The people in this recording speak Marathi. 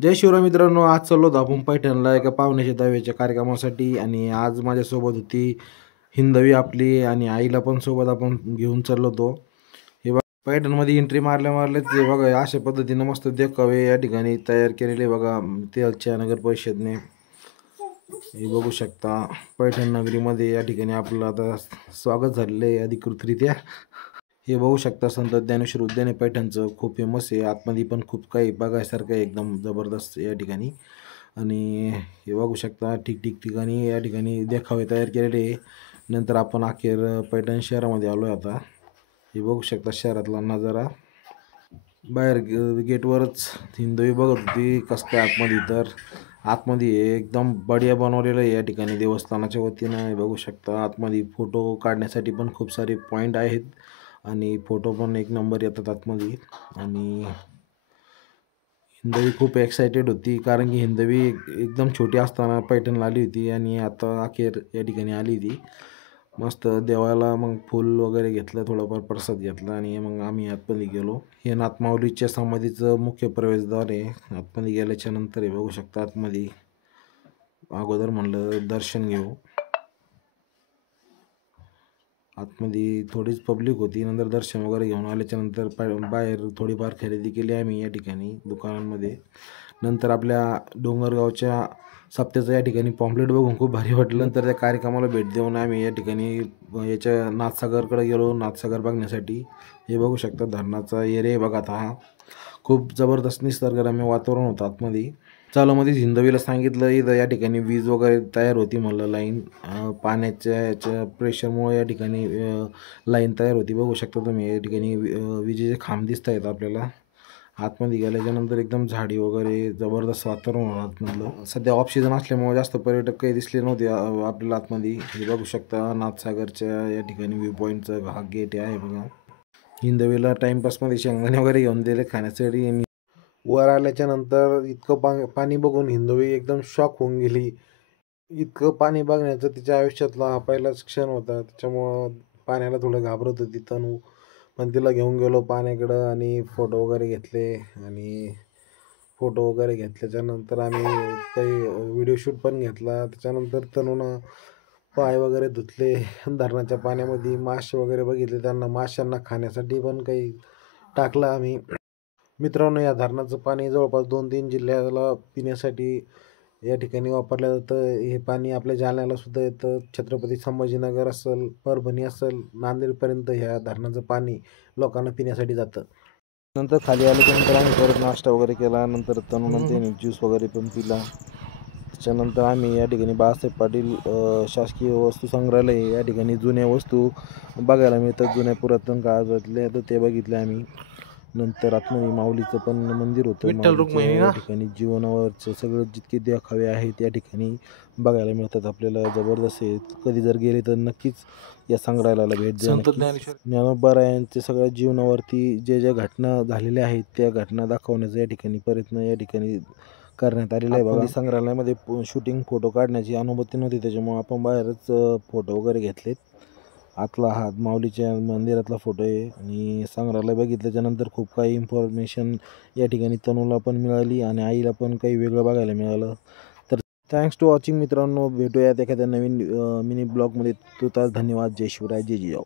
जय शिवराय मित्रांनो, आज चाललो होतो आपण पैठणला एका पाहुण्याच्या दहाव्याच्या कार्यक्रमासाठी. आणि आज माझ्यासोबत होती हिंदवी आपली आणि आईला पण सोबत आपण घेऊन चाललो होतो. हे बघा, पैठणमध्ये एंट्री मारल्याच हे बघा अशा पद्धतीनं मस्त देखावे या ठिकाणी तयार केलेले बघा तेलच्या नगर परिषदने. हे बघू शकता पैठण नगरीमध्ये या ठिकाणी आपलं आता स्वागत झालेलं आहे अधिकृतरित्या. हे बघू शकता संत ज्ञानेश्वर उद्यान आहे पैठणचं, खूप फेमस आहे. आतमध्ये पण खूप काही बघायसारखं आहे, एकदम जबरदस्त या ठिकाणी. आणि हे बघू शकता ठिकठिकाणी या ठिकाणी देखावे तयार केलेले आहे. नंतर आपण अखेर पैठण शहरामध्ये आलो आहे आता. हे बघू शकता शहरातला नजारा. बाहेर गेटवरच हिंदवी बघत होती कसं काय आतमध्ये, तर आतमध्ये एकदम बढिया बनवलेलं आहे या ठिकाणी देवस्थानाच्या वतीनं. हे बघू शकता आतमध्ये फोटो काढण्यासाठी पण खूप सारे पॉईंट आहेत आणि फोटो पण एक नंबर येतात आतमध्ये. आणि हिंदवी खूप एक्सायटेड होती कारण की हिंदवी एकदम छोटी असताना पैठणला आली होती आणि आता अखेर या ठिकाणी आली ती. मस्त देवाला मग फूल वगैरे घेतलं, थोडंफार प्रसाद घेतला आणि मग आम्ही आतमध्ये गेलो. हे नाथमाऊलीच्या समाधीचं मुख्य प्रवेशद्वार आहे. आतमध्ये गेल्याच्या नंतर हे बघू शकता आतमध्ये. अगोदर म्हणलं दर्शन घेऊ. आतमध्ये थोडीच पब्लिक होती, नंतर दर्शन वगैरे घेऊन आल्याच्या नंतर बाहेर थोडीफार खरेदी केली आम्ही या ठिकाणी दुकानांमध्ये. नंतर आपल्या डोंगरगावच्या सप्त्याचं या ठिकाणी पॉम्पलेट बघून खूप भारी वाटलं. नंतर त्या कार्यक्रमाला भेट देऊन आम्ही या ठिकाणी याच्या नाथसागरकडे गेलो नाथसागर बघण्यासाठी. हे बघू शकता धरणाचा एरिया बघा आता हा. खूप जबरदस्त निसर्गरम्य वातावरण होतं आतमध्ये. चालूमध्येच हिंदवीला सांगितलं इथं या ठिकाणी वीज वगैरे तयार होती म्हणलं लाईन. पाण्याच्या याच्या प्रेशरमुळे या ठिकाणी लाईन तयार होती. बघू शकता तुम्ही या ठिकाणी विजेचे खांब दिसत आहेत आपल्याला. आतमध्ये गेल्याच्यानंतर एकदम झाडी वगैरे जबरदस्त वातावरण होतं आतमधलं. सध्या ऑफ सीझन असल्यामुळे जास्त पर्यटक काही दिसले नव्हते आपल्याला आतमध्ये. हे बघू शकता नाथसागरच्या या ठिकाणी व्ह्यू पॉईंटचं हा गेट आहे बघा. हिंदवीला टाईमपासमध्ये शेंगदाणे वगैरे घेऊन दिले खाण्यासाठी. वर आल्याच्या नंतर इतकं पाणी बघून हिंदवी एकदम शॉक होऊन गेली. इतकं पाणी बघण्याचा तिच्या आयुष्यातला हा पहिलाच क्षण होता. त्याच्यामुळं पाण्याला थोडं घाबरत होती तनू, पण तिला घेऊन गेलो पाण्याकडं आणि फोटो वगैरे घेतले. आणि फोटो वगैरे घेतल्याच्या नंतर आम्ही काही व्हिडिओ शूट पण घेतला. त्याच्यानंतर तनूनं पाय वगैरे धुतले धरणाच्या पाण्यामध्ये. मासे वगैरे बघितले, त्यांना माशांना खाण्यासाठी पण काही टाकलं आम्ही. मित्रांनो, या धरणाचं पाणी जवळपास 2-3 जिल्ह्याला पिण्यासाठी या ठिकाणी वापरलं जातं. हे पाणी आपल्या जालन्याला सुद्धा येतं. छत्रपती संभाजीनगर असेल, परभणी असेल, नांदेडपर्यंत ह्या धरणाचं पाणी लोकांना पिण्यासाठी जातं. नंतर खाली आल्याच्यानंतर आम्ही परत नाश्ता वगैरे केला. नंतर तनुनंतर ज्यूस वगैरे पण पिला. त्याच्यानंतर आम्ही या ठिकाणी बाळासाहेब पाटील शासकीय वस्तू संग्रहालय या ठिकाणी जुन्या वस्तू बघायला मिळतात, जुन्या पुरातन काळातल्या, तर ते बघितले आम्ही. नंतर आतमध्ये माऊलीचं पण मंदिर होतं. या ठिकाणी जीवनावरचं सगळं जितके देखावे आहेत या ठिकाणी बघायला मिळतात आपल्याला. जबरदस्त आहे. कधी जर गेले तर नक्कीच या संग्रहालयाला भेट द्या. ज्ञानोबा यांच्या सगळ्या जीवनावरती ज्या घटना झालेल्या आहेत त्या घटना दाखवण्याचा या ठिकाणी प्रयत्न या ठिकाणी करण्यात आलेला आहे बघा. संग्रहालयामध्ये शूटिंग फोटो काढण्याची अनुमती नव्हती, त्याच्यामुळे आपण बाहेरच फोटो वगैरे घेतलेत. आतला हा माऊलीच्या मंदिरातला फोटो आहे. आणि संग्रहालय बघितल्याच्या नंतर खूप काही इन्फॉर्मेशन या ठिकाणी तनूला पण मिळाली आणि आईला पण काही वेगळं बघायला मिळालं. तर थँक्स टू वॉचिंग मित्रांनो. भेटूयात एखाद्या नवीन मिनी ब्लॉगमध्ये. तुर्तास धन्यवाद. जय शिवराय, जय जिजाऊ.